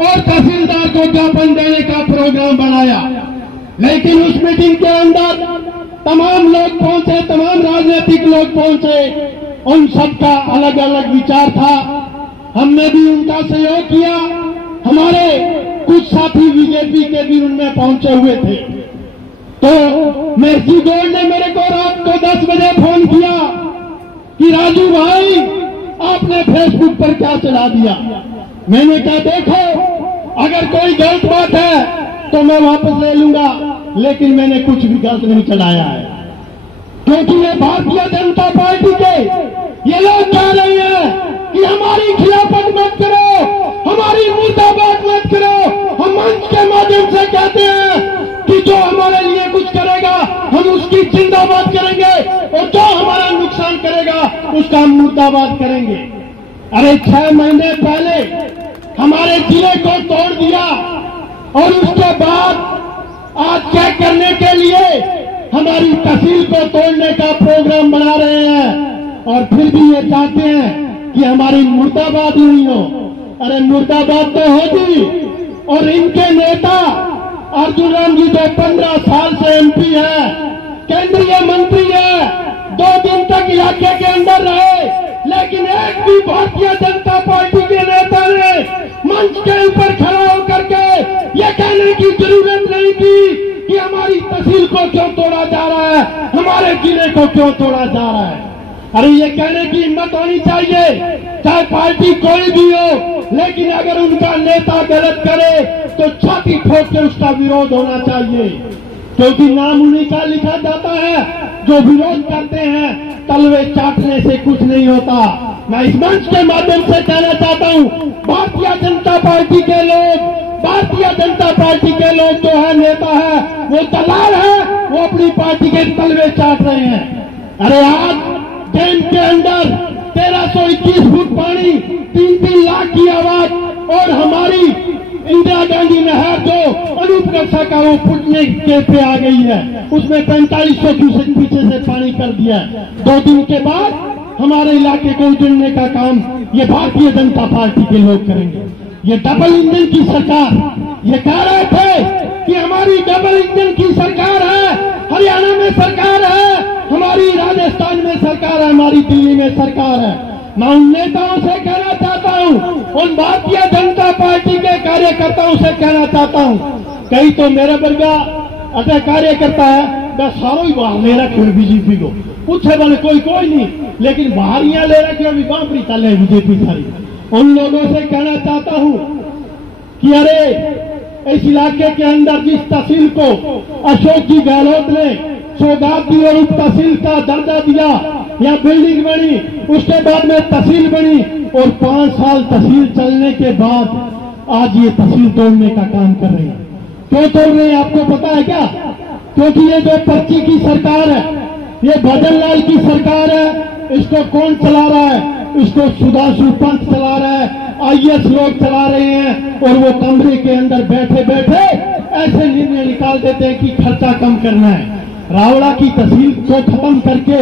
और तहसीलदार को ज्ञापन देने का प्रोग्राम बनाया। लेकिन उस मीटिंग के अंदर तमाम लोग पहुंचे, तमाम राजनीतिक लोग पहुंचे, उन सबका अलग अलग विचार था। हमने भी उनका सहयोग किया, हमारे कुछ साथी बीजेपी के भी उनमें पहुंचे हुए थे। तो मेरजी गौड़ ने मेरे को रात को 10 बजे फोन किया कि राजू भाई आपने फेसबुक पर क्या चला दिया। मैंने कहा देखो, अगर कोई गलत बात है तो मैं वापस ले लूंगा, लेकिन मैंने कुछ भी गलत नहीं चलाया है, क्योंकि ये भारतीय जनता पार्टी के ये लोग कह रहे हैं कि हमारी खिलाफत मत करो, हमारी मुर्दाबाद मत करो। हम मंच के माध्यम से कहते हैं कि जो हमारे लिए कुछ करेगा हम उसकी जिंदाबाद करेंगे, और जो हमारा नुकसान करेगा उसका हम मुर्दाबाद करेंगे। अरे 6 महीने पहले हमारे जिले को तोड़ दिया, और उसके बाद आज चेक करने के लिए हमारी तहसील को तोड़ने का प्रोग्राम बना रहे हैं, और फिर भी ये चाहते हैं कि हमारी मुर्दाबाद नहीं हो। अरे मुर्दाबाद तो होगी। और इनके नेता अर्जुन राम जी जो 15 साल से एमपी है, केंद्रीय मंत्री है, 2 दिन तक इलाके के अंदर रहे, लेकिन एक भी भारतीय जनता पार्टी के नेता ने मंच के ऊपर खड़ा होकर के ये कहने की जरूरत नहीं थी कि हमारी तहसील को क्यों तोड़ा जा रहा है, हमारे जिले को क्यों तोड़ा जा रहा है। अरे ये कहने की हिम्मत होनी चाहिए, चाहे पार्टी कोई भी हो, लेकिन अगर उनका नेता गलत करे तो छाती ठोक के उसका विरोध होना चाहिए, क्योंकि नाम उन्हीं का लिखा जाता है। जो विरोध करते हैं तलवे चाटने से कुछ नहीं होता। मैं इस मंच के माध्यम से कहना चाहता हूं, भारतीय जनता पार्टी के लोग, भारतीय जनता पार्टी के लोग जो है नेता है वो दलाल है, वो अपनी पार्टी के तलवे चाट रहे हैं। अरे आज डैम के अंदर 1321 फुट पानी, 3-3 लाख की आवाज, और हमारी इंदिरा गांधी नहर जो अनूप रक्षा का वो फुटने के पे आ गई है, उसमें 4500 क्यूसेक पीछे से पानी कर दिया है। 2 दिन के बाद हमारे इलाके को उजड़ने का काम ये भारतीय जनता पार्टी के लोग करेंगे। ये डबल इंजन की सरकार, ये कह रहे थे कि हमारी डबल इंजन की सरकार है, हरियाणा में सरकार है, हमारी राजस्थान में सरकार है, हमारी दिल्ली में सरकार है। मैं उन नेताओं से कहना चाहता हूं, उन भारतीय जनता पार्टी के कार्यकर्ताओं से कहना चाहता हूं, कई तो मेरे वर्गा अच्छा कार्यकर्ता है, मैं सारों ही बाहर ले रखे बीजेपी को, पूछे बोले कोई नहीं, लेकिन बाहरियां ले रखे अभी बापरी चल रहे बीजेपी सारी। उन लोगों से कहना चाहता हूं कि अरे इस इलाके के अंदर जिस तहसील को अशोक जी गहलोत ने सौगात दी और उप तहसील का दर्जा दिया, या बिल्डिंग बनी, उसके बाद में तहसील बनी, और 5 साल तहसील चलने के बाद आज ये तहसील तोड़ने का काम कर रहे हैं। क्यों तोड़ रहे हैं आपको पता है क्या? क्योंकि ये जो पर्ची की सरकार है, ये भजन लाल की सरकार है। इसको कौन चला रहा है? इसको सुधांशु पंत चला रहा है, IAS लोग चला रहे हैं, और वो कमरे के अंदर बैठे बैठे ऐसे निर्णय निकाल देते हैं कि खर्चा कम करना है। रावड़ा की तहसील को खत्म करके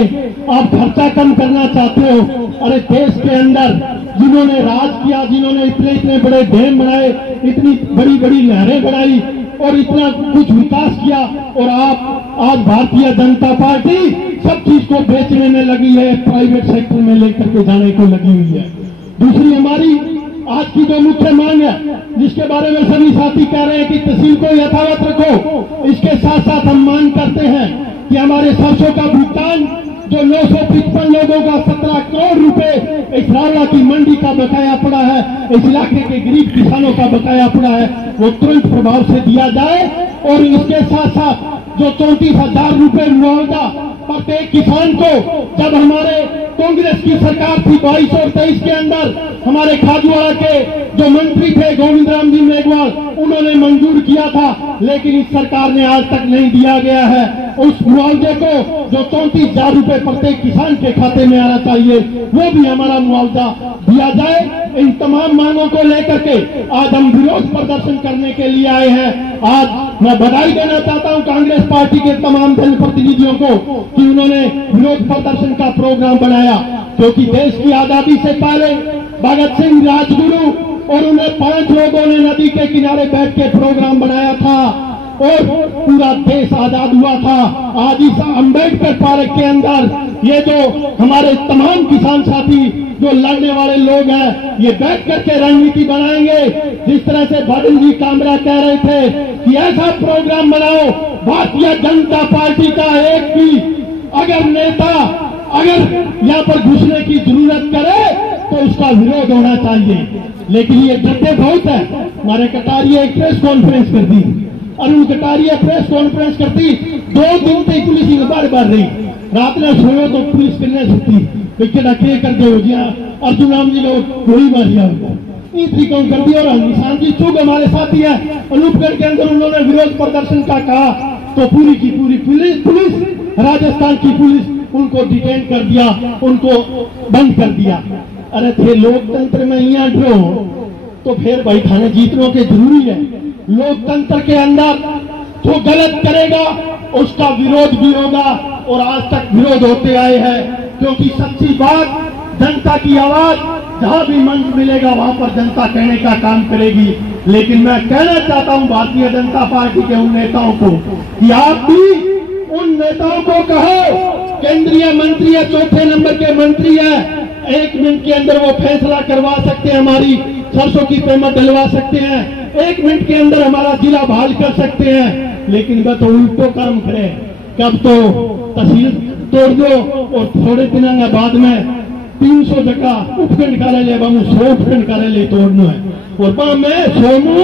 आप खर्चा कम करना चाहते हो। अरे देश के अंदर जिन्होंने राज किया, जिन्होंने इतने बड़े डैम बनाए, इतनी बड़ी बड़ी नहरें बनाई, और इतना कुछ विकास किया, और आप आज भारतीय जनता पार्टी सब चीज को बेचने में लगी है, प्राइवेट सेक्टर में लेकर के जाने को लगी हुई है। दूसरी हमारी आज की जो मुख्य मांग है, जिसके बारे में सभी साथी कह रहे हैं कि तहसील को यथावत रखो, इसके साथ साथ हम मांग करते हैं कि हमारे सरसों का भुगतान जो 955 लोगों का 17 करोड़ रुपए इस रावड़ा की मंडी का बकाया पड़ा है, इस इलाके के गरीब किसानों का बकाया पड़ा है, वो तुरंत प्रभाव से दिया जाए। और इसके साथ साथ जो 34,000 रुपए मुआवजा प्रत्येक किसान को, जब हमारे कांग्रेस की सरकार थी 22 और 23 के अंदर, हमारे खाजूवाड़ा के जो मंत्री थे गोविंद राम जी मेघवाल, उन्होंने मंजूर किया था, लेकिन इस सरकार ने आज तक नहीं दिया गया है। उस मुआवजे को जो 34,000 रुपए प्रत्येक किसान के खाते में आना चाहिए, वो भी हमारा मुआवजा दिया जाए। इन तमाम मांगों को लेकर के आज हम विरोध प्रदर्शन करने के लिए आए हैं। आज मैं बधाई देना चाहता हूं कांग्रेस पार्टी के तमाम जनप्रतिनिधियों को कि उन्होंने विरोध प्रदर्शन का प्रोग्राम बनाया, क्योंकि देश की आजादी से पहले भगत सिंह, राजगुरु और उन्हें 5 लोगों ने नदी के किनारे बैठ के प्रोग्राम बनाया था और पूरा देश आजाद हुआ था। आज इस अम्बेडकर पार्क के अंदर ये जो हमारे तमाम किसान साथी जो लड़ने वाले लोग हैं, ये बैठ करके रणनीति बनाएंगे। जिस तरह से बादल जी कामरा कह रहे थे कि ऐसा प्रोग्राम बनाओ, भारतीय जनता पार्टी का एक भी अगर नेता अगर यहाँ पर घुसने की जरूरत करे तो उसका विरोध होना चाहिए। लेकिन ये डरते बहुत है। हमारे कटारिया एक प्रेस कॉन्फ्रेंस कर दी, अरुण कटारिया प्रेस कॉन्फ्रेंस करती, 2 दिन तक पुलिस बार रही। रात में सोयो तो पुलिस करने सकती कर दे हो गया। अर्जुन राम जी को गोली मार दिया उनको, इस तरीका कर दिया। और निशान जी चूक हमारे साथी है, अनूपगढ़ के अंदर उन्होंने विरोध प्रदर्शन का कहा तो पूरी की पूरी पुलिस राजस्थान की पुलिस उनको डिटेन कर दिया, उनको बंद कर दिया। अरे थे लोकतंत्र में यहाँ ड्रो तो फिर भाई थाने जीतने के जरूरी है। लोकतंत्र के अंदर जो गलत करेगा उसका विरोध भी होगा और आज तक विरोध होते आए हैं, क्योंकि सच्ची बात, जनता की आवाज जहां भी मंच मिलेगा वहां पर जनता कहने का काम करेगी। लेकिन मैं कहना चाहता हूं भारतीय जनता पार्टी के उन नेताओं को कि आप भी उन नेताओं को कहो, केंद्रीय मंत्री है, 4थे नंबर के मंत्री है, 1 मिनट के अंदर वो फैसला करवा सकते हैं, हमारी सरसों की पेमेंट डलवा सकते हैं, 1 मिनट के अंदर हमारा जिला बहाल कर सकते हैं। लेकिन वह तो उल्टो काम करे, कब तो तहसील तोड़ दो और थोड़े दिनों बाद में 300 जगह उपखंड कार्यालय 100 उपखंड कार्यालय तोड़ना है और मैं सोनू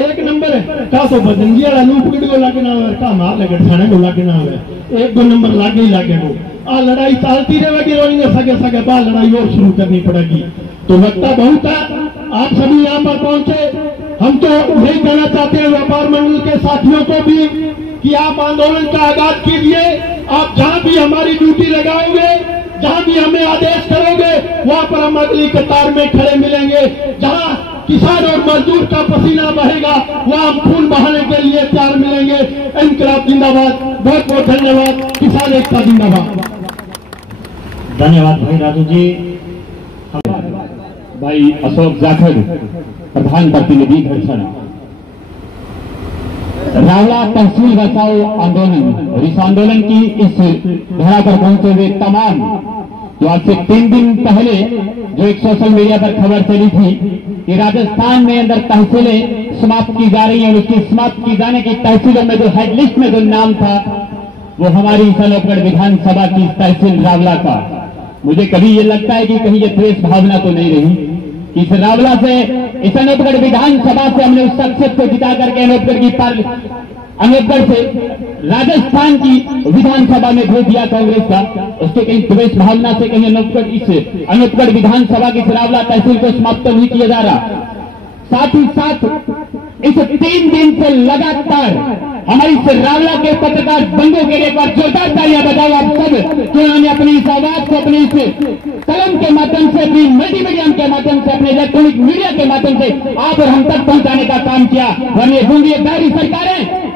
1 नंबर का तो बदंजी वाला उपखंड को लगना है, का मार लगे थाने को लगना है, 1-2 नंबर लागे ही लागे वो। आ लड़ाई चलती रहेगी, रोएंगे सगे सगे बाद लड़ाई और शुरू करनी पड़ेगी। तो वक्ता बहुत है, आप सभी यहाँ पर पहुंचे। हम तो यही कहना चाहते हैं व्यापार मंडल के साथियों को भी कि आप आंदोलन का आगाज कीजिए। आप जहां भी हमारी ड्यूटी लगाओगे, जहां भी हमें आदेश करोगे, वहां पर हम अगली कतार में खड़े मिलेंगे। जहां किसान और मजदूर का पसीना बहेगा वहां हम खून बहाने के लिए तैयार मिलेंगे। इनकलाब जिंदाबाद। बहुत बहुत धन्यवाद। किसान एकता जिंदाबाद। धन्यवाद भाई राजू जी। भाई अशोक जाखड़, प्रधान प्रतिनिधि घरसना। रावला तहसील बचाओ आंदोलन और इस आंदोलन की इस धरा पर पहुंचे हुए तमाम जो आज से 3 दिन पहले जो एक सोशल मीडिया पर खबर चली थी कि राजस्थान में अंदर तहसीलें समाप्त की जा रही हैं, उसकी समाप्त की जाने की तहसीलों में जो हेडलिस्ट में जो नाम था वो हमारी अनूपगढ़ विधानसभा की तहसील रावला का। मुझे कभी ये लगता है कि कहीं ये द्वेष भावना तो नहीं रही कि इस रावला से, इस अनूपगढ़ विधानसभा से हमने उस शख्सियत को जिता करके अनूपगढ़ से राजस्थान की विधानसभा में भेज दिया कांग्रेस का। उसके कहीं द्वेष भावना से कहीं अनूपगढ़ विधानसभा की रावला तहसील को समाप्त नहीं किया जा रहा। साथ ही साथ इस 3 दिन से लगातार हमारी इस रावला के पत्रकार बंधुओं के लिए एक बार जोरदार तालियां बजाओ आप सब, जिन्होंने अपनी इस आवाज को अपनी इस कलम के माध्यम से, अपनी मल्टीमीडियम के माध्यम से, अपने इलेक्ट्रॉनिक मीडिया के माध्यम से आप और हम तक पहुंचाने का काम किया। वरना बूंदीदारी सरकारें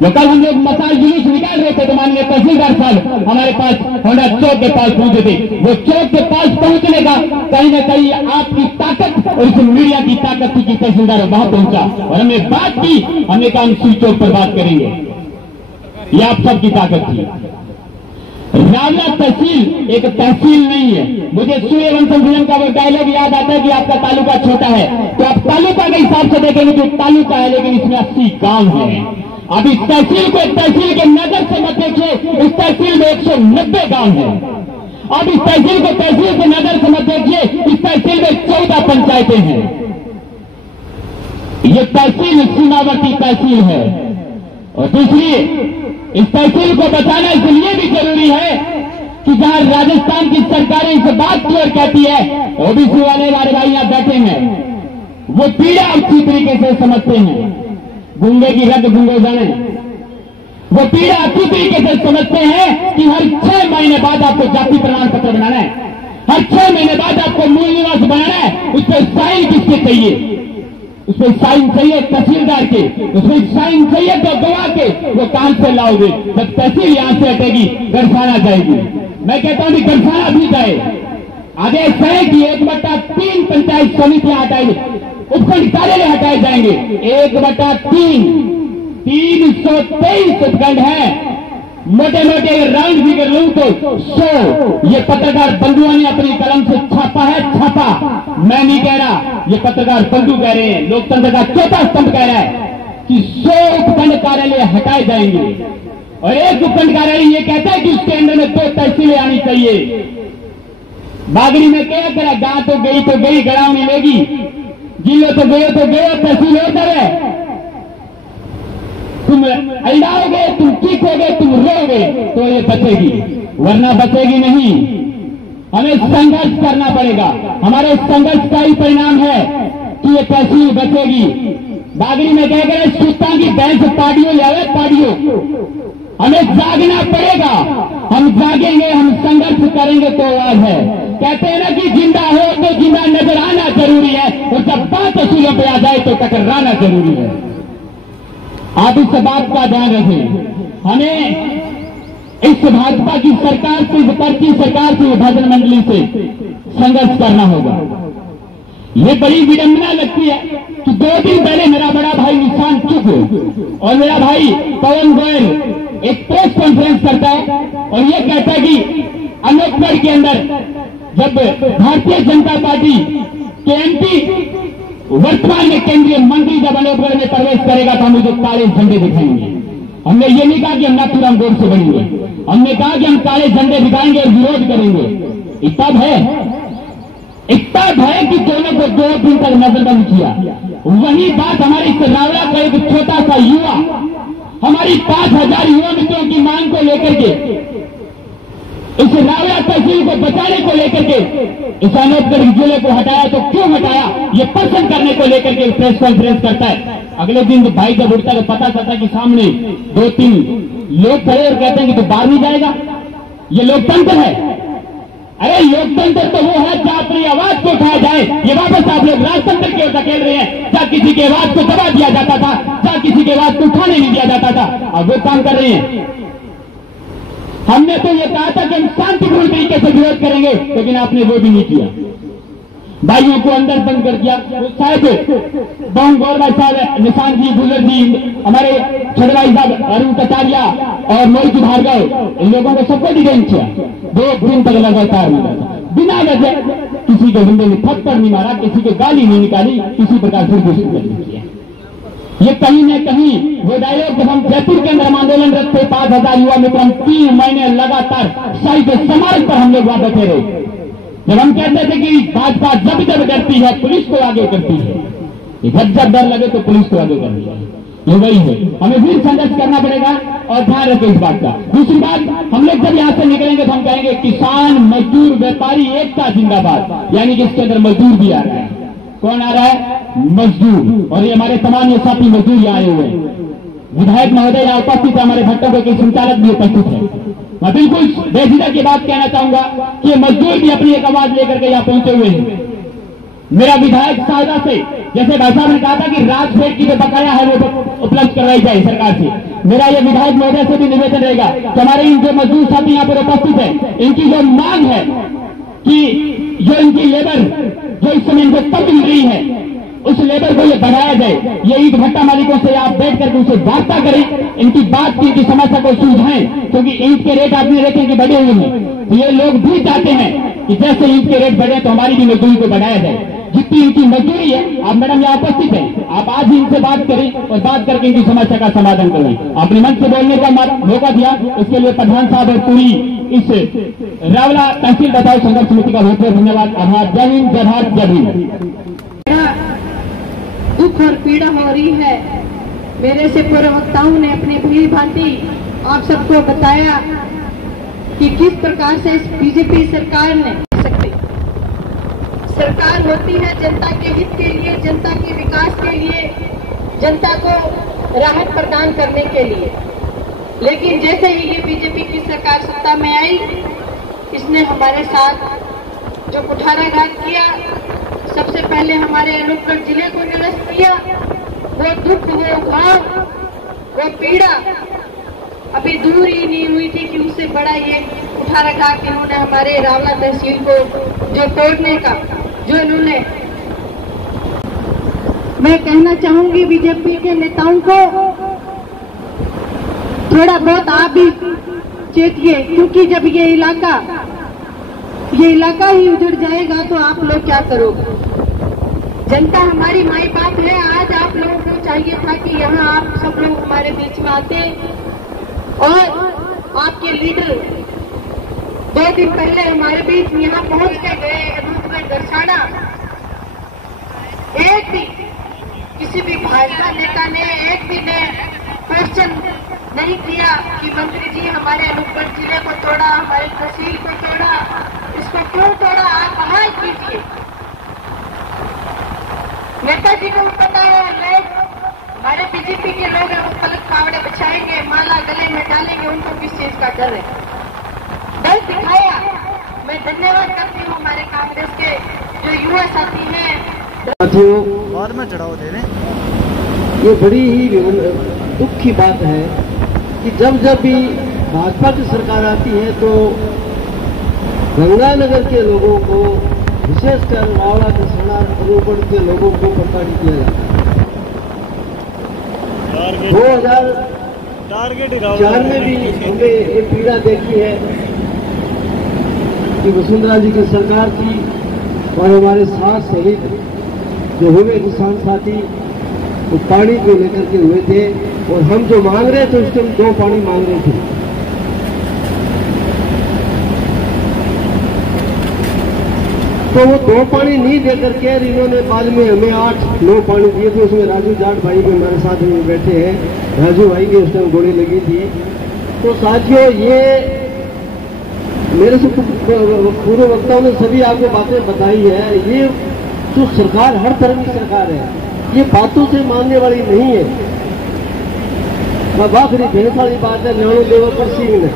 जो कल हम लोग मसाल जुलूस निकाल रहे थे तो माननीय तहसीलदार साहब हमारे पास होंडा चौक के पास पहुंचे थे। वो चौक के पास पहुंचने का कहीं ना कहीं आपकी ताकत और इस मीडिया की ताकत थी कि तहसीलदार वहां पहुंचा और हमने बात की, हमने कहा हम सी चौक पर बात करेंगे। ये आप सबकी ताकत थी। रावला तहसील एक तहसील नहीं है। मुझे सूर्यवंशम फिल्म का वो डायलॉग याद आता है कि आपका तालुका छोटा है, तो आप तालुका के हिसाब से देखेंगे तो तालुका है, लेकिन इसमें 80 गांव है। अब इस तहसील को एक तहसील के नजर से मत देखिए, इस तहसील में 190 गांव है। अब इस तहसील को तहसील के नजर से मत देखिए, इस तहसील में 14 पंचायतें हैं। ये तहसील सीमावर्ती तहसील है। और दूसरी, इस तहसील को बचाना इसलिए भी जरूरी है कि जहां राजस्थान की सरकारें इस बात की ओर कहती है, ओबीसी वाले हमारे भाई यहां बैठे हैं, वो पीड़ा अच्छी तरीके से समझते हैं। गुंगे की रग गुंगे जाने, वो पीड़ा अच्छी तरीके से समझते हैं कि हर 6 महीने बाद आपको जाति प्रमाण पत्र बनाना है, हर 6 महीने बाद आपको मूल निवास बनाना है। उस पर साइन किसके चाहिए? उस पर साइन चाहिए तहसीलदार के, उसमें साइन चाहिए तो गवाह के। वो कहां से लाओगे? जब तहसील यहां से हटेगी गरसाना जाएगी। मैं कहता हूं कि गरसाना भी जाए, आगे तय की 1/3 पंचायत समितियां हटाई, उपखंड कार्यालय हटाए जाएंगे। 1/3 323 उपखंड है। मोटे मोटे राउंड फिगर लूं तो 100। ये पत्रकार बंधुओं ने अपनी कलम से छापा है, छापा। मैं नहीं कह रहा, ये पत्रकार बंधु कह रहे हैं, लोकतंत्र का चौथा स्तंभ कह रहा है कि 100 उपखंड कार्यालय हटाए जाएंगे। और एक उपखंड कार्यालय ये कहता है कि उसके अंदर में 2 तहसीलें आनी चाहिए। बागड़ी में क्या करा, गांव तो गई गड़ाव नहीं लेगी, जिले तो गए, तहसील होता है। तुम अल्लाओगे, तुम चीखोगे, तुम रोगे तो ये बचेगी, वरना बचेगी नहीं। हमें संघर्ष करना पड़ेगा। हमारे संघर्ष का ही परिणाम है कि ये तहसील बचेगी। बागड़ी में कह गए सुस्ता की बैंस पार्टियों लावे पार्टियों। हमें जागना पड़ेगा, हम जागेंगे, हम संघर्ष करेंगे तो आवाज है। कहते हैं ना कि जिंदा हो तो जिंदा नजर आना जरूरी है, और जब बात असूलों पे आ जाए तो टकराना जरूरी है। आप इस बात का ध्यान रखें। हमें इस भाजपा की सरकार से, विपक्षी सरकार से, विभाजन मंडली से संघर्ष करना होगा। ये बड़ी विडंबना लगती है कि 2 दिन पहले मेरा बड़ा भाई निशान चुप और मेरा भाई पवन गोयल एक प्रेस कॉन्फ्रेंस करता है और ये कहता है कि अनोखगढ़ के अंदर जब भारतीय जनता पार्टी के एमपी वर्तमान में केंद्रीय मंत्री जब अनोखगढ़ में प्रवेश करेगा तो हम मुझे काले झंडे दिखाएंगे। हमने ये नहीं कहा कि हम नाथूराम गोड से बनेंगे, हमने कहा कि हम काले झंडे दिखाएंगे और विरोध करेंगे। इतना भय कि दोनों को 2 दिन तक नजरबंद किया। वही बात हमारी रावला का एक छोटा सा युवा हमारी 5000 युवा मित्रों की मांग को लेकर के, इस रावला तहसील को बचाने को लेकर के इस अनोखगढ़ जिले को हटाया। तो क्यों हटाया, ये प्रश्न करने को लेकर के प्रेस कॉन्फ्रेंस करता है। अगले दिन तो भाई जब उठता है तो पता चलता कि सामने 2-3 लोग खड़े और कहते हैं कि तू बाहर नहीं जाएगा। ये लोकतंत्र है। अरे लोकतंत्र तो वो है जहां अपनी आवाज को उठाया जाए। ये वापस आप लोग राजतंत्र की ओर धकेल रहे हैं, जहां किसी की आवाज को दबा दिया जाता था, जहां किसी की आवाज को उठाने नहीं दिया जाता था। अब वो काम कर रहे हैं। हमने तो ये कहा था कि हम शांतिपूर्ण तरीके से विरोध करेंगे, लेकिन आपने वो भी नहीं किया। भाइयों को अंदर बंद कर दिया। शायद बहु गौर भाई साहब, निशान जी, गुलर जी, हमारे छोटे भाई साहब अरुण कटारिया और मोहित भार्गव, इन लोगों को सबको डिटेन किया। 2 दिन तक लगातार बिना वजह किसी के बंदे ने थप्पड़ नहीं मारा, किसी को गाली नहीं निकाली, किसी प्रकार से घोषित नहीं किया। ये कहीं न कहीं वो डायलॉग जब हम जयपुर के अंदर हम आंदोलनरत थे, 5000 युवा मित्र, हम 3 महीने लगातार शहीद स्मारक पर हम लोग वहां बैठे रहे। जब हम कहते थे कि भाजपा जब जब डरती है पुलिस को आगे करती है, जब डर लगे तो पुलिस को आगे करती है। ये वही है, हमें भी संघर्ष करना पड़ेगा और ध्यान रखें इस बात का। दूसरी बात, हम लोग जब यहां से निकलेंगे तो हम कहेंगे किसान, मजदूर, व्यापारी एकता जिंदाबाद, यानी कि इसके अंदर मजदूर भी आ रहा है। कौन आ रहा है? मजदूर। और ये हमारे तमाम साथी मजदूर यहाँ आए हुए हैं। विधायक महोदय यहाँ उपस्थित है, हमारे भट्टों के संचालक भी उपस्थित है। मैं बिल्कुल बेझिझक की बात कहना चाहूंगा कि मजदूर भी अपनी एक आवाज लेकर के यहाँ पहुंचे हुए हैं। मेरा विधायक साहदा से, जैसे भाई साहब ने कहा था कि राजफेड की जो बकाया है वो उपलब्ध करवाई जाए सरकार से, मेरा ये विधायक महोदय से भी निवेदन रहेगा कि हमारे इन जो मजदूर साथी यहाँ पर उपस्थित है, इनकी जो मांग है कि जो इनकी लेबर जो इस समय इनको कम मिल रही है, उस लेबर को ये बढ़ाया जाए। ये ईट भट्टा मालिकों से आप बैठ करके उनसे वार्ता करें, इनकी बात की, इनकी समस्या को सुलझाएं, क्योंकि ईंट के रेट आपने देखे कि बढ़े हुए हैं। तो ये लोग भी चाहते हैं कि जैसे ईंट के रेट बढ़े तो हमारी भी मजदूरी को बढ़ाया जाए। जितनी इनकी मजदूरी है, आप मैडम यहाँ उपस्थित है, आप आज ही इनसे बात करें और बात करके इनकी समस्या का समाधान करें। आपने मंच से बोलने का मौका दिया, उसके लिए प्रधान साहब और पूरी इस रावला तहसील बचाओ संघर्ष समिति का बहुत बहुत धन्यवाद, आभार। जय हिंद, जय भारत, जय भीम। दुख और पीड़ा हो रही है। मेरे से पूर्व वक्ताओं ने अपनी भली भांति आप सबको बताया कि किस प्रकार से इस बीजेपी सरकार ने सरकार होती है जनता के हित के लिए, जनता के विकास के लिए, जनता को राहत प्रदान करने के लिए। लेकिन जैसे ही ये बीजेपी की सरकार सत्ता में आई, इसने हमारे साथ जो कुठाराघात किया, सबसे पहले हमारे अनूपगढ़ जिले को निरस्त किया। वो दुख, वो घाव, वो पीड़ा अभी दूर ही नहीं हुई थी कि उससे बड़ा ये उठा रखा कि इन्होंने हमारे रावला तहसील को जो तोड़ने का जो इन्होंने। मैं कहना चाहूंगी बीजेपी के नेताओं को थोड़ा बहुत आप भी चेतिए, क्योंकि जब ये इलाका ही उजड़ जाएगा तो आप लोग क्या करोगे। जनता हमारी माई बाप है। आज आप लोगों को चाहिए था कि यहाँ आप सब लोग हमारे बीच में आते और आपके लीडर 2 दिन पहले हमारे बीच यहाँ पहुंच के गए अनूपगढ़ दर्शाना। एक भी किसी भी भाजपा नेता ने एक भी ने क्वेश्चन नहीं किया कि मंत्री जी हमारे अनूपगढ़ जिले को तोड़ा, हमारे तहसील को तोड़ा, इसको क्यों तोड़ा, आप आवाज कीजिए। नेताजी को पता है, लोग हमारे बीजेपी के लोग हैं वो पलक पावड़े बिछाएंगे, माला गले में डालेंगे, उनको किस चीज का डर है। डर दिखाया। मैं धन्यवाद करती हूँ हमारे कांग्रेस के जो युवा साथी हैं। साथियों, बाद में चढ़ाओ दे रहे। ये बड़ी ही दुख की बात है कि जब भी भाजपा की सरकार आती है तो गंगानगर के लोगों को, विशेषकर रावला दर्शाना अनूपगढ़ के लोगों को प्रताड़ित किया जाता है। 2004 में भी हमने ये पीड़ा देखी है कि वसुंधरा जी की सरकार थी और हमारे साथ सहित जो हुए किसान साथी वो पानी को लेकर के हुए थे और हम जो मांग रहे थे उस टाइम 2 पानी मांग रहे थे। तो वो 2 पानी नहीं देकर के इन्होंने बाद में हमें 8-9 पानी दिए थे। उसमें राजू जाट भाई भी हमारे साथ में बैठे हैं। राजू भाई की उस टाइम गोली लगी थी। तो साथियों, ये मेरे से पूर्व वक्ताओं ने सभी आपको बातें बताई है। ये जो सरकार हर तरह की सरकार है, ये बातों से मानने वाली नहीं है। आखिरी भेस वाली बात है, न्याणु लेवल पर सीन है।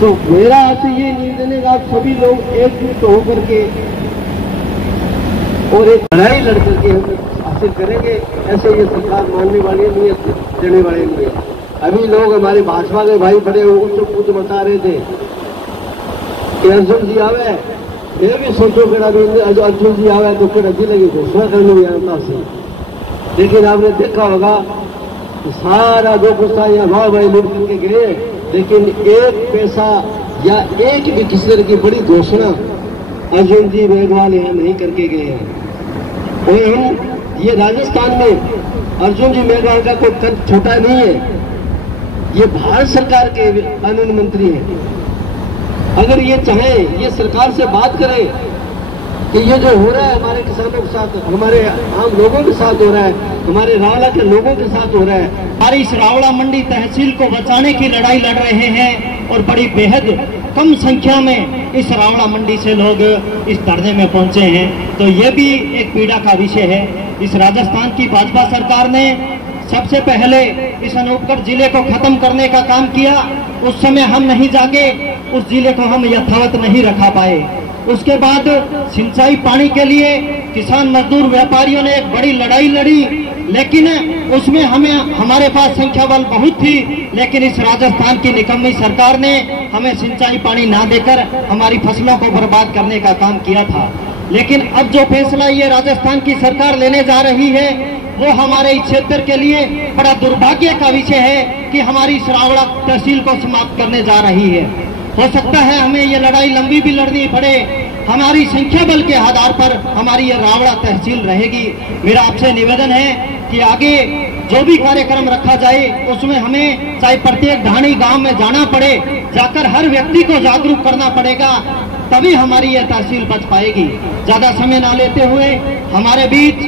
तो मेरा आपसे ये निवेदन है कि आप सभी लोग एकजुट होकर के और एक लड़ाई लड़ करके हम हासिल करेंगे। ऐसे ये सरकार मानने वाली नहीं है, देने वाले नहीं है। अभी लोग हमारे भाजपा के भाई बड़े उच्च कूद मचा रहे थे कि अर्जुन जी आवे। ये भी सोचो कि अभी अर्जुन जी आवे तो फिर अभी लगी घोषणा करने में जनता से। लेकिन आपने देखा होगा कि सारा जो कुछ था यहाँ भाव भाई लूट करके गए, लेकिन एक पैसा या एक भी किसी तरह की बड़ी घोषणा अर्जुन जी मेघवाल यहाँ नहीं करके गए हैं। और हम ये राजस्थान में अर्जुन जी मेघवाल का कोई कद छोटा नहीं है। ये भारत सरकार के कानून मंत्री हैं। अगर ये चाहें, ये सरकार से बात करें कि ये जो हो रहा है हमारे किसानों के साथ, हमारे आम लोगों के साथ हो रहा है, हमारे रावला के लोगों के साथ हो रहा है। हमारी इस रावला मंडी तहसील को बचाने की लड़ाई लड़ रहे हैं और बड़ी बेहद कम संख्या में इस रावला मंडी से लोग इस धरने में पहुंचे हैं। तो ये भी एक पीड़ा का विषय है। इस राजस्थान की भाजपा सरकार ने सबसे पहले इस अनूपगढ़ जिले को खत्म करने का काम किया। उस समय हम नहीं जागे, उस जिले को हम यथावत नहीं रखा पाए। उसके बाद सिंचाई पानी के लिए किसान मजदूर व्यापारियों ने एक बड़ी लड़ाई लड़ी, लेकिन उसमें हमारे पास संख्या बल बहुत थी, लेकिन इस राजस्थान की निकम्मी सरकार ने हमें सिंचाई पानी ना देकर हमारी फसलों को बर्बाद करने का काम किया था। लेकिन अब जो फैसला ये राजस्थान की सरकार लेने जा रही है वो हमारे इस क्षेत्र के लिए बड़ा दुर्भाग्य का विषय है कि हमारी इस रावला तहसील को समाप्त करने जा रही है। हो सकता है हमें ये लड़ाई लंबी भी लड़नी पड़े, हमारी संख्या बल के आधार पर हमारी ये रावला तहसील रहेगी। मेरा आपसे निवेदन है कि आगे जो भी कार्यक्रम रखा जाए उसमें हमें चाहे प्रत्येक ढाणी गांव में जाना पड़े, जाकर हर व्यक्ति को जागरूक करना पड़ेगा, तभी हमारी ये तहसील बच पाएगी। ज्यादा समय ना लेते हुए हमारे बीच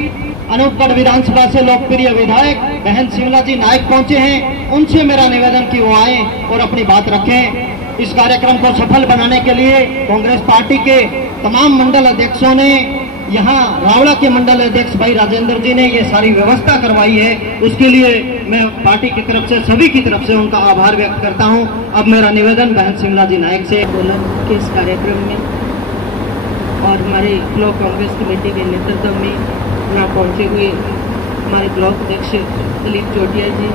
अनूपगढ़ विधानसभा से लोकप्रिय विधायक बहन शिमला जी नायक पहुंचे हैं। उनसे मेरा निवेदन कि वो आए और अपनी बात रखें। इस कार्यक्रम को सफल बनाने के लिए कांग्रेस पार्टी के तमाम मंडल अध्यक्षों ने, यहाँ रावला के मंडल अध्यक्ष भाई राजेंद्र जी ने ये सारी व्यवस्था करवाई है। उसके लिए मैं पार्टी की तरफ से, सभी की तरफ से उनका आभार व्यक्त करता हूँ। अब मेरा निवेदन बहन शिमला जी नायक से। के इस कार्यक्रम में और हमारे ब्लॉक कांग्रेस कमेटी के नेतृत्व में यहाँ पहुँचे हुए हमारे ब्लॉक अध्यक्ष दिलीप चोटिया जी,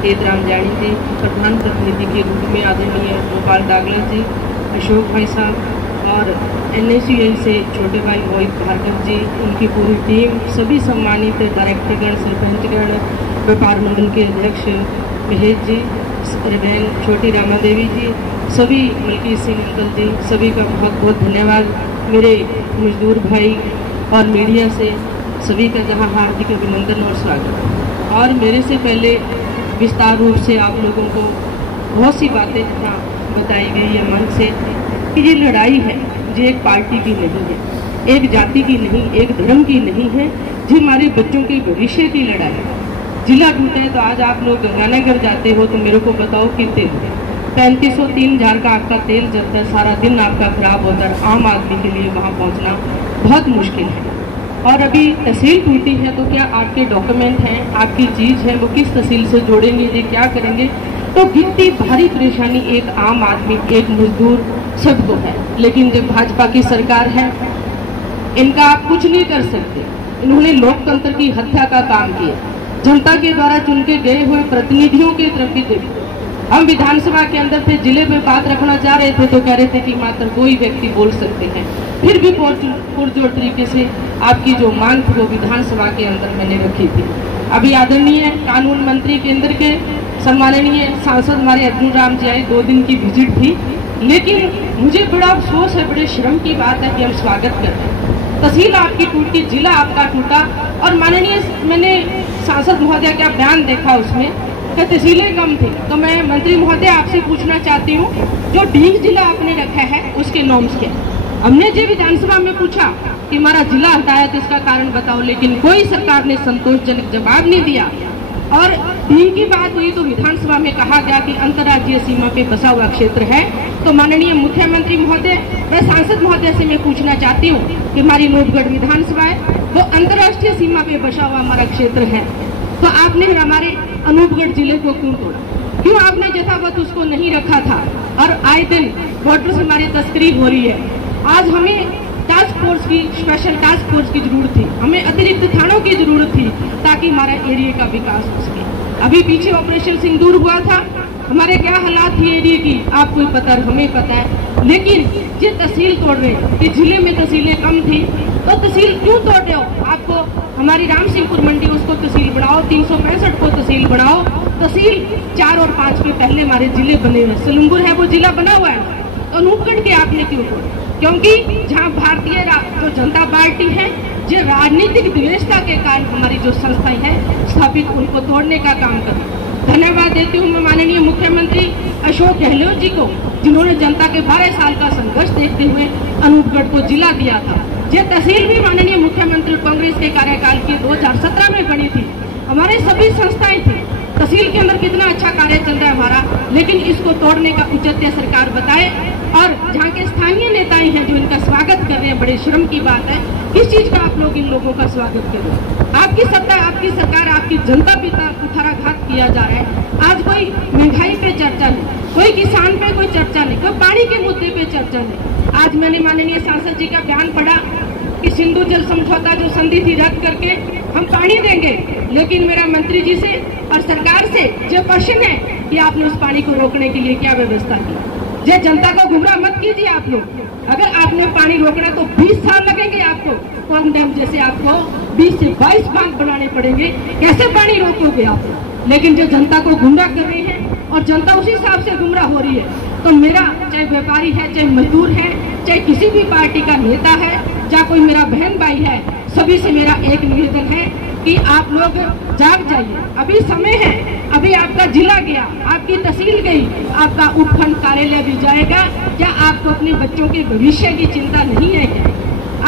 तेजराम जानी जी, प्रधान प्रतिनिधि के रूप में आदरणीय गोपाल डागला जी, अशोक भाई साहब और NSUL से छोटे भाई मोहित भार्गव जी, उनकी पूरी टीम, सभी सम्मानित डायरेक्टरगण, सरपंचगण, व्यापार मंडल के अध्यक्ष महेश जी, बहन छोटी रामा देवी जी, सभी मलकी सिंह अंकल जी, सभी का बहुत बहुत धन्यवाद। मेरे मजदूर भाई और मीडिया से सभी का जहां हार्दिक अभिनंदन और स्वागत। और मेरे से पहले विस्तार रूप से आप लोगों को बहुत सी बातें जहाँ बताई गई है मंच से कि ये लड़ाई है, ये एक पार्टी की नहीं है, एक जाति की नहीं, एक धर्म की नहीं है, ये हमारे बच्चों के भविष्य की लड़ाई है। जिला टूटे तो आज आप लोग गंगानगर जाते हो तो मेरे को बताओ कि तेल 3503 का आपका तेल जलता है, सारा दिन आपका खराब होता है, आम आदमी के लिए वहाँ पहुँचना बहुत मुश्किल है। और अभी तहसील टूटी है तो क्या आपके डॉक्यूमेंट हैं, आपकी चीज़ है, वो किस तहसील से जोड़ेंगे, ये क्या करेंगे? तो कितनी भारी परेशानी एक आम आदमी, एक मजदूर सबको है। लेकिन जब भाजपा की सरकार है, इनका आप कुछ नहीं कर सकते। इन्होंने लोकतंत्र की हत्या का काम किया। जनता के द्वारा चुन के गए हुए प्रतिनिधियों की तरफ भी देखो। हम विधानसभा के अंदर थे, जिले में बात रखना चाह रहे थे तो कह रहे थे कि मात्र कोई व्यक्ति बोल सकते हैं। फिर भी पुरजोर तरीके से आपकी जो मांग थी वो विधानसभा के अंदर मैंने रखी थी। अभी आदरणीय कानून मंत्री केंद्र के सम्माननीय सांसद हमारे अर्जुन राम जी आए, 2 दिन की विजिट थी, लेकिन मुझे बड़ा अफसोस है, बड़े शर्म की बात है कि हम स्वागत कर रहे हैं। तहसील आपकी टूटी, जिला आपका टूटा, और माननीय मैंने सांसद महोदय का बयान देखा, उसमें तहसीलें कम थी। तो मैं मंत्री महोदय आपसे पूछना चाहती हूँ, जो ढींग जिला आपने रखा है उसके नॉर्म्स क्या? हमने जो विधानसभा में पूछा कि हमारा जिला हटाया तो इसका कारण बताओ, लेकिन कोई सरकार ने संतोषजनक जवाब नहीं दिया। और ढींग की बात हुई तो विधानसभा में कहा गया कि अंतर्राज्यीय सीमा पे बसा हुआ क्षेत्र है। तो माननीय मुख्यमंत्री महोदय, मैं सांसद महोदय से मैं पूछना चाहती हूँ कि हमारी नूपगढ़ विधानसभा है, वो अंतर्राष्ट्रीय सीमा पे बसा हुआ हमारा क्षेत्र है, तो आपने हमारे अनूपगढ़ जिले को क्यों तोड़ा? क्यों आपने यथावत उसको नहीं रखा था? और आए दिन बॉर्डर से हमारी तस्करी हो रही है। आज हमें टास्क फोर्स की, स्पेशल टास्क फोर्स की जरूरत थी, हमें अतिरिक्त थानों की जरूरत थी ताकि हमारा एरिया का विकास हो सके। अभी पीछे ऑपरेशन सिंदूर हुआ था, हमारे क्या हालात थी एरिया की आपको पता है, हमें पता है। लेकिन ये तहसील तोड़ रहे कि जिले में तहसीलें कम थी, तो तहसील क्यों तोड़ रहे हो? आपको हमारी राम सिंहपुर मंडी उसको तहसील बढ़ाओ, 365 को तहसील बढ़ाओ। तहसील 4 और 5 के पहले हमारे जिले बने हुए, सलूंगुर है वो जिला बना हुआ है, तो अनूपगढ़ के आपने क्यों तोड़ा? क्योंकि जहां भारतीय जो जनता पार्टी है, जो राजनीतिक द्वेषता के कारण हमारी जो संस्थाएं हैं स्थापित, उनको तोड़ने का काम कर। धन्यवाद देती हूँ मैं माननीय मुख्यमंत्री अशोक गहलोत जी को, जिन्होंने जनता के 12 साल का संघर्ष देखते हुए अनूपगढ़ को जिला दिया था। यह तहसील भी माननीय मुख्यमंत्री कांग्रेस के कार्यकाल की 2017 में बनी थी। हमारे सभी संस्थाएं थी, तहसील के अंदर कितना अच्छा कार्य चल रहा है हमारा, लेकिन इसको तोड़ने का औचित्य सरकार बताए। और जहाँ के स्थानीय नेताएं हैं जो इनका स्वागत कर रहे हैं, बड़े शर्म की बात है, किस चीज का आप लोग इन लोगों का स्वागत कर रहे हैं? आपकी सत्ता, आपकी सरकार, आपकी जनता पिता कुठाराघात किया जा रहा है। आज कोई महंगाई पे चर्चा नहीं, कोई किसान पे कोई चर्चा नहीं, कोई पानी के मुद्दे पे चर्चा नहीं। आज मैंने माननीय सांसद जी का बयान पढ़ा कि सिंधु जल समझौता जो संधि थी रद्द करके हम पानी देंगे, लेकिन मेरा मंत्री जी से और सरकार से जो क्वेश्चन है कि आपने उस पानी को रोकने के लिए क्या व्यवस्था की? ये जनता को गुमराह मत कीजिए आप लोग। अगर आपने पानी रोकना तो 20 साल लगेंगे आपको, कौन डैम जैसे आपको 20 से 22 बांध बनाने पड़ेंगे, कैसे पानी रोकोगे आप? लेकिन जो जनता को गुमराह कर रहे हैं और जनता उसी हिसाब से गुमराह हो रही है, तो मेरा चाहे व्यापारी है, चाहे मजदूर है, चाहे किसी भी पार्टी का नेता है, चाहे कोई मेरा बहन भाई है, सभी से मेरा एक निवेदन है कि आप लोग जाग जाइए। अभी समय है, अभी आपका जिला गया, आपकी तहसील गई, आपका उपखंड कार्यालय भी जाएगा। क्या आपको अपने बच्चों के भविष्य की चिंता नहीं है क्या?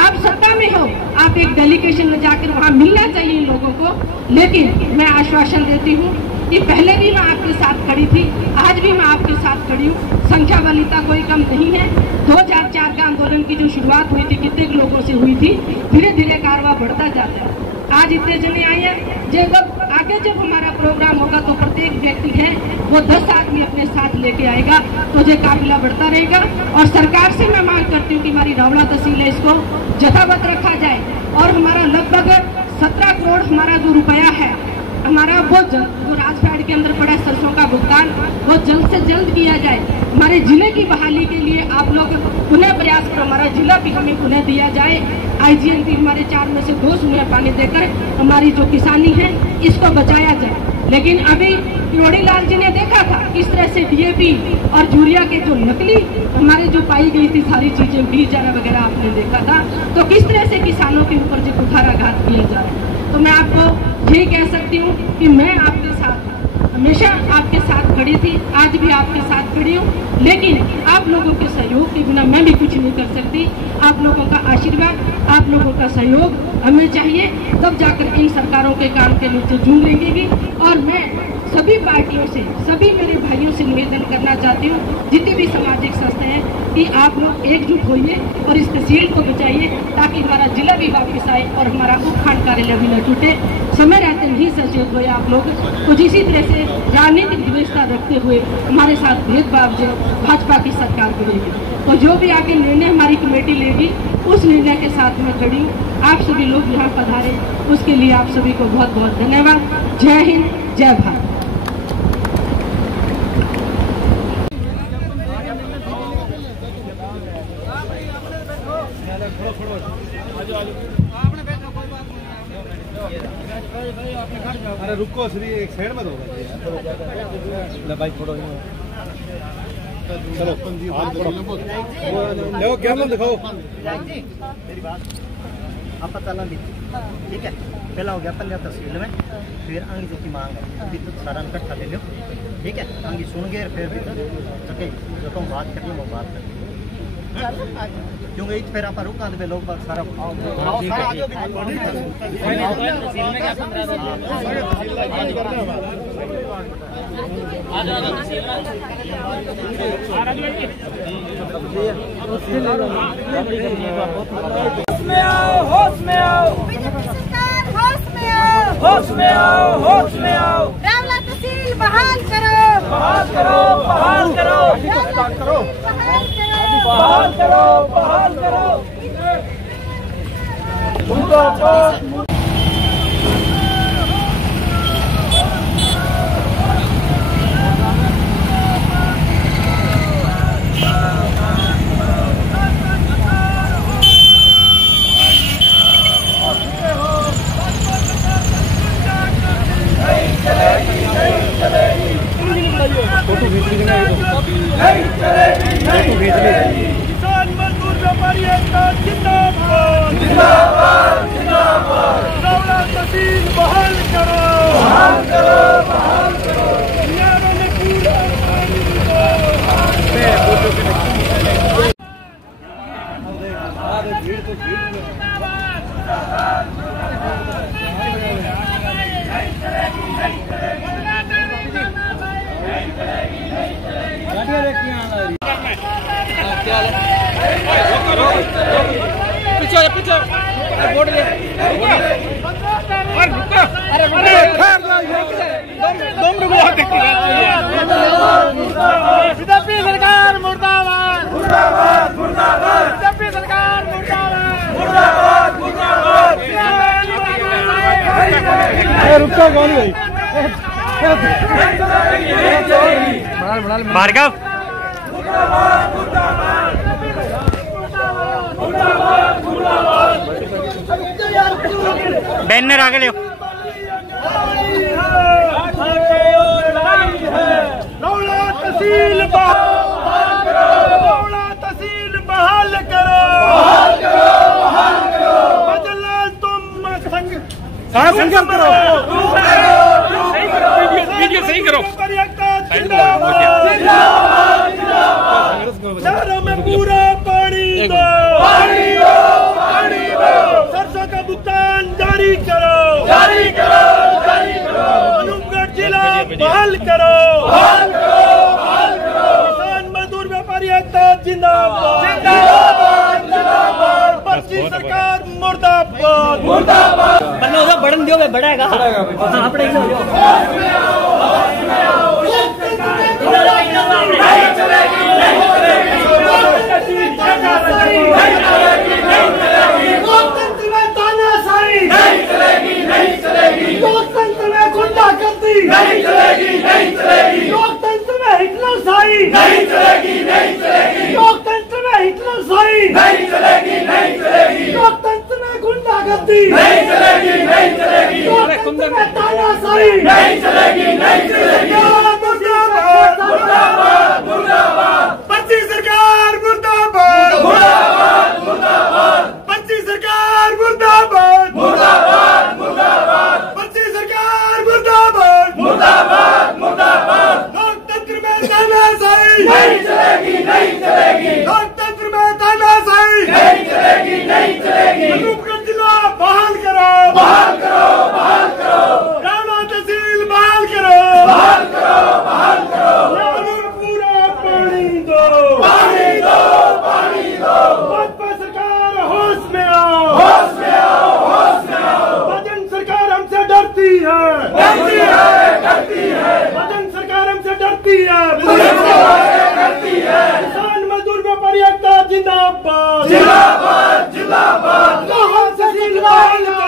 आप सत्ता में हो, आप एक डेलीगेशन में जाकर वहाँ मिलना चाहिए इन लोगों को। लेकिन मैं आश्वासन देती हूँ कि पहले भी मैं आपके साथ खड़ी थी, आज भी मैं आपके साथ खड़ी हूँ। संख्या बलिता कोई कम नहीं है। 2004 का आंदोलन की जो शुरुआत हुई थी, कितने लोगों से हुई थी, धीरे धीरे कारवा बढ़ता जाता है। आज इतने जने आए हैं, जब आगे जब हमारा प्रोग्राम होगा तो प्रत्येक व्यक्ति है वो 10 आदमी अपने साथ लेके आएगा, तो ये काफिला बढ़ता रहेगा। और सरकार से मैं मांग करती हूँ कि हमारी रावला तहसील है, इसको यथावत रखा जाए। और हमारा लगभग 17 करोड़ हमारा जो रुपया है हमारा बहुत जल्द जो राजफेड के अंदर पड़ा सरसों का भुगतान बहुत जल्द से जल्द किया जाए। हमारे जिले की बहाली के लिए आप लोग पुनः प्रयास करो, हमारा जिला भी हमें पुनः दिया जाए। IGNP हमारे 4 में से 2 सूंघे पानी देकर हमारी जो किसानी है इसको बचाया जाए। लेकिन अभी किरोड़ी लाल जी ने देखा था किस तरह से DAP और यूरिया के जो नकली हमारे जो पाई गई थी सारी चीजें, बीज वगैरह आपने देखा था, तो किस तरह से किसानों के ऊपर जो कुठाराघात किया जा रहा है। तो मैं आपको यही कह सकती हूँ कि मैं आपके साथ हमेशा आपके साथ खड़ी थी, आज भी आपके साथ खड़ी हूँ, लेकिन आप लोगों के सहयोग के बिना मैं भी कुछ नहीं कर सकती। आप लोगों का आशीर्वाद, आप लोगों का सहयोग हमें चाहिए, तब जाकर इन सरकारों के काम के नीचे जूझ लेंगे भी। और मैं सभी पार्टियों से, सभी मेरे भाइयों से निवेदन करना चाहती हूँ, जितनी भी सामाजिक संस्था हैं, कि आप लोग एकजुट होइए और इस तहसील को बचाइए, ताकि हमारा जिला भी वापस आए और हमारा उपखंड कार्यालय भी न टूटे। समय रहते नहीं सचेत हुए आप लोग, कुछ इसी तरह से राजनीतिक विवेचना रखते हुए हमारे साथ भेदभाव जो भाजपा की सरकार करेगी। तो जो भी आगे निर्णय हमारी कमेटी लेगी उस निर्णय के साथ मैं खड़ी हूँ। आप सभी लोग यहाँ पधारे, उसके लिए आप सभी को बहुत बहुत धन्यवाद। जय हिंद, जय भारत। अरे रुको श्री, एक साइड में दो भाई, फोटो चलो देखो क्या नाम दिखाओ। मेरी बात आप पता दी, ठीक है। पहला हो गया 15 तहसील में, फिर आगे जो की मांग है अभी तो सारा इकट्ठा ले लो, ठीक है। आगे सुन गए फिर भी सके जो तुम बात करिए वो बात करिए, क्योंकि फिर आप रुका दे लोग बात सारा होश में आओ, होश में आओ, सरकार होश में आओ, होश में आओ, होश में आओ। रावला तहसील बहाल करो, बहाल करो, बहाल करो, बहाल करो, बहाल करो, बहाल करो। किसान मजदूर व्यापारी एकता जिंदाबाद, जिंदाबाद, जिंदाबाद। रावला तहसील बहाल करो, बहाल करो, बहाल करो। किसानों ने पूरा बीजेपी सरकार मुर्दाबाद, मुर्दाबाद, मुर्दाबाद। बीजेपी सरकार मुर्दाबाद, मुर्दाबाद, मुर्दाबाद। रुको कौन भाई भार्गव बैनर आगे ले। रावला तहसील बहाल करो, रावला तहसील बहाल करो, बहाल करो, बहाल करो। बदला तुम संघर्ष करो, वीडियो सही करो। शहरों में पूरा पानी दो, पानी दो, पानी दो। सरसों का भुगतान जारी करो, जारी करो, जारी करो। अनूपगढ़ जिला बहाल करो, बहाल करो, बहाल करो। किसान मजदूर व्यापारी एकता जिंदाबाद, जिंदाबाद, जिंदाबाद। पर्ची सरकार मुर्दाबाद, मुर्दाबाद। बड़न दियो बढ़ेगा, अपने लोकतंत्र में तानाशाही नहीं चलेगी, नहीं चलेगी। लोकतंत्र में लोकतंत्र में तानाशाही नहीं चलेगी, नहीं चलेगी। मुर्दाबाद, मुर्दाबाद, मुर्दाबाद। पर्ची सरकार मुर्दाबाद, मुर्दाबाद, मुर्दाबाद। पर्ची सरकार मुर्दाबाद, मुर्दाबाद, मुर्दाबाद। पर्ची सरकार मुर्दाबाद, मुर्दाबाद, मुर्दाबाद। लोकतंत्र में तानाशाही नहीं चलेगी, नहीं चलेगी। लोकतंत्र में तानाशाही नहीं चलेगी, नहीं चलेगी। अनूपगढ़ जिला बहाल करो, बहाल करो, बहाल करो। राणा तहसील बहाल करो, बहाल करो, बहाल करो। पूरा पानी दो, पानी दो, पानी दो। भाजपा सरकार होश में आओ, होश में आओ, होश में आओ। भजन सरकार हमसे डरती है, डरती है, डरती है। भजन सरकार हमसे डरती है, डरती है। किसान मजदूर व्यापारी एकता जिंदाबाद, जिंदाबाद, जिंदाबाद। जो हमसे टकराएगा,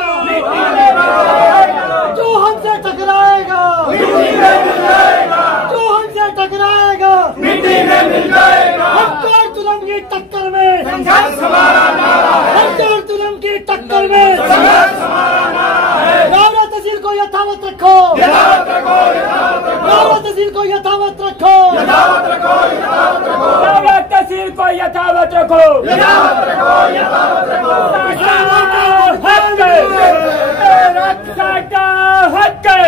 जो हमसे टकराएगा, जो हमसे टकराएगा, मिट्टी में मिल जाएगा। हर जुल्म की टक्कर में संघर्ष हमारा नारा है, हर जुल्म की टक्कर में संघर्ष हमारा नारा है। रावला तहसील को यथावत रखो, यथावत रखो, यथावत रखो। रावला तहसील को यथावत रखो, यथावत रखो, यथावत रखो। रावला तहसील को यथावत रखो, यथावत रखो, यथावत रखो। साका हक है, साका हक है,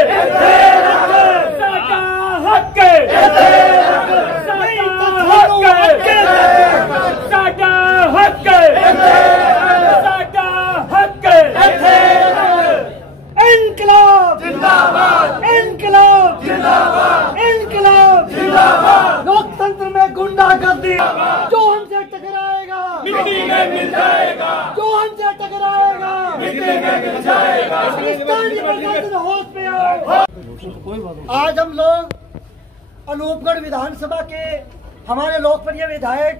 साका हक है, साका हक है। इनकलाब जिंदाबाद, इनकलाब जिंदाबाद, इनकलाब जिंदाबाद। लोकतंत्र में गुंडागर्दी, जो हमसे टकराएगा मिट्टी में मिल जाएगा, जो हमसे टकराएगा मिट्टी में मिल जाएगा। स्थानीय प्रशासन होश में आओ। आज हम लोग अनूपगढ़ विधानसभा के हमारे लोकप्रिय विधायक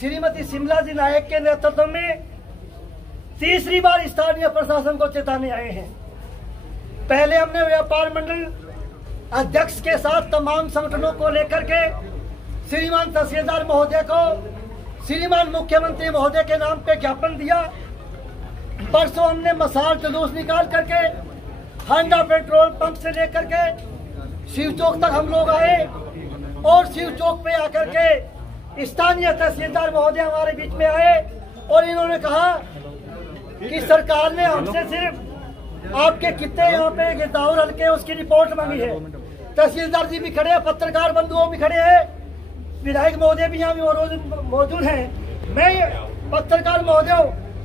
श्रीमती शिमला जी नायक के नेतृत्व में तीसरी बार स्थानीय प्रशासन को चेताने आए हैं। पहले हमने व्यापार मंडल अध्यक्ष के साथ तमाम संगठनों को लेकर के श्रीमान तहसीलदार महोदय को श्रीमान मुख्यमंत्री महोदय के नाम पे ज्ञापन दिया। परसों हमने मसाल जुलूस निकाल करके हांडा पेट्रोल पंप से लेकर के शिव चौक तक हम लोग आए और शिव चौक पे आकर के स्थानीय तहसीलदार महोदय हमारे बीच में आए और इन्होंने कहा कि सरकार ने हमसे सिर्फ आपके कितने यहाँ पे गिरदावर हल्के उसकी रिपोर्ट मांगी है। तहसीलदार जी भी खड़े हैं, पत्रकार बंधुओं भी खड़े हैं, विधायक महोदय भी यहाँ मौजूद हैं। मैं पत्रकार महोदय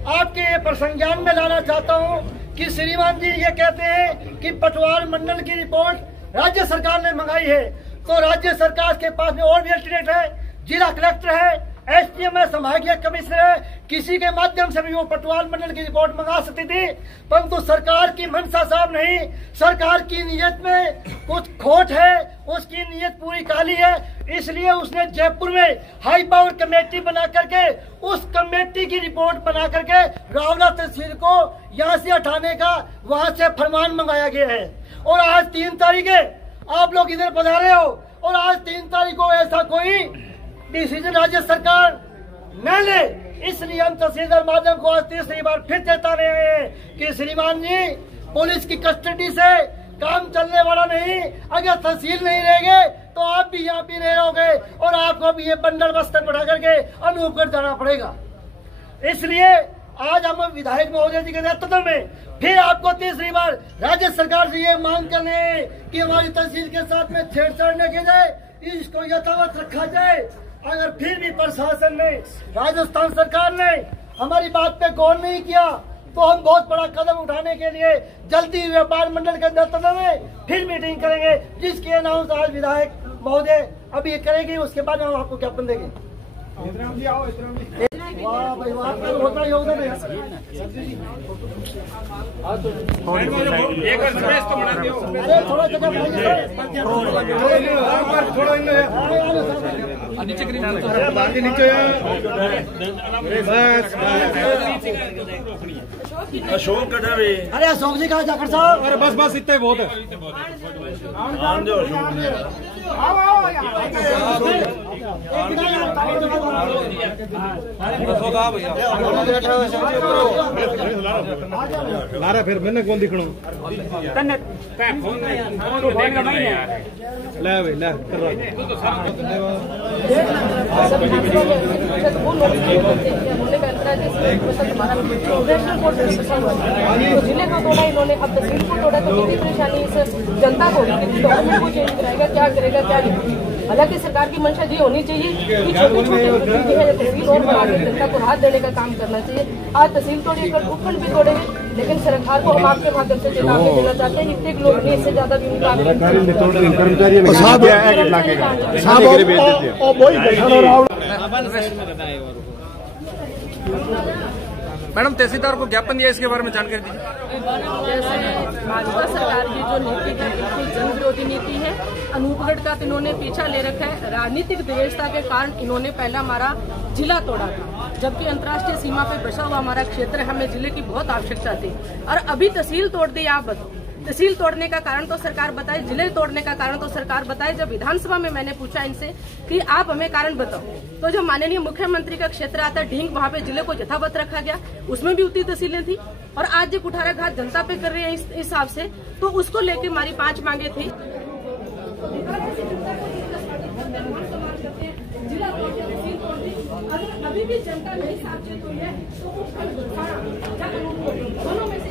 आपके प्रसंज्ञान में लाना चाहता हूँ कि श्रीमान जी ये कहते हैं कि पटवार मंडल की रिपोर्ट राज्य सरकार ने मंगाई है, तो राज्य सरकार के पास में और भी अल्टरनेट है, जिला कलेक्टर है, एसडीएम है, संभागीय कमिश्नर है, किसी के माध्यम से भी वो पटवार मंडल की रिपोर्ट मंगा सकती थी, परंतु सरकार की मंशा साफ नहीं। सरकार की नीयत में कुछ खोट है, उसकी नीयत पूरी काली है, इसलिए उसने जयपुर में हाई पावर कमेटी बना करके उस कमेटी की रिपोर्ट बना करके रावला तहसील को यहाँ से हटाने का वहाँ से फरमान मंगाया गया है। और आज 3 तारीख है, आप लोग इधर पधारे हो और आज 3 तारीख को ऐसा कोई डिसीजन राज्य सरकार न ले, इसलिए हम तहसीलदार माध्यम को आज तीसरी बार फिर चेता रहे हैं कि श्रीमान जी पुलिस की कस्टडी से काम चलने वाला नहीं। अगर तहसील नहीं रहेंगे तो आप भी यहाँ पे नहीं रहोगे और आपको भी ये बंडल बस्तर बढ़ा करके अनूपगढ़ जाना पड़ेगा। इसलिए आज हम विधायक महोदय जी के नेतृत्व में फिर आपको तीसरी बार राज्य सरकार से ये मांग करने कि हमारी तहसील के साथ में छेड़छाड़ न की जाए, इसको यथावत रखा जाए। अगर फिर भी प्रशासन ने, राजस्थान सरकार ने हमारी बात पे गौर नहीं किया तो हम बहुत बड़ा कदम उठाने के लिए जल्दी व्यापार मंडल के नेतृत्व में फिर मीटिंग करेंगे, जिसकी अनाउंस आज विधायक महोदय अभी करेगी, उसके बाद हम आपको ज्ञापन देंगे। वाह भाई वाह, बहुत बड़ा योगदान है। अरे थोड़ा जगह नीचे अशोक कटर है। अरे अशोक जी कहा जाकर साहब। अरे बस बस इतना ही बहुत है। आन दो अशोक ने। लारा फिर मैंने कौन दिखना ले भाई ले कर रहा जिले को तोड़ा इन्होंने, अब तहसील को तोड़ा, तो कितनी परेशानी इस जनता को, गवर्नमेंट को चेंज कराएगा, क्या करेगा क्या नहीं। हालांकि सरकार की मंशा ये होनी चाहिए कि छोटे छोटे तहसील और जनता को राहत देने का काम करना चाहिए। आज तहसील तोड़िए, कल उपखंड भी तोड़ेंगे, लेकिन सरकार को हम आपके माध्यम से चेतावनी देना चाहते हैं, इतने लोग नहीं, इससे ज्यादा भी मैडम तहसीलदार को ज्ञापन दिया, इसके बारे में जानकारी दीजिए। जैसे भाजपा सरकार की जो नीति है बिल्कुल जन विरोधी नीति है। अनूपगढ़ का इन्होंने पीछा ले रखा है। राजनीतिक द्वेषता के कारण इन्होंने पहला हमारा जिला तोड़ा था, जबकि अंतर्राष्ट्रीय सीमा पे बसा हुआ हमारा क्षेत्र है, हमें जिले की बहुत आवश्यकता थी, और अभी तहसील तोड़ दी। आप बताओ, तहसील तोड़ने का कारण तो सरकार बताए, जिले तोड़ने का कारण तो सरकार बताए। जब विधानसभा में मैंने पूछा इनसे कि आप हमें कारण बताओ, तो जो माननीय मुख्यमंत्री का क्षेत्र आता है ढींग, वहाँ पे जिले को यथावत रखा गया, उसमें भी उतनी तहसीलें थी। और आज जो कुठाराघात जनता पे कर रहे हैं इस हिसाब से, तो उसको लेकर हमारी 5 मांगे थी। अभी भी जनता नहीं साथ हुई है, तो दोनों में से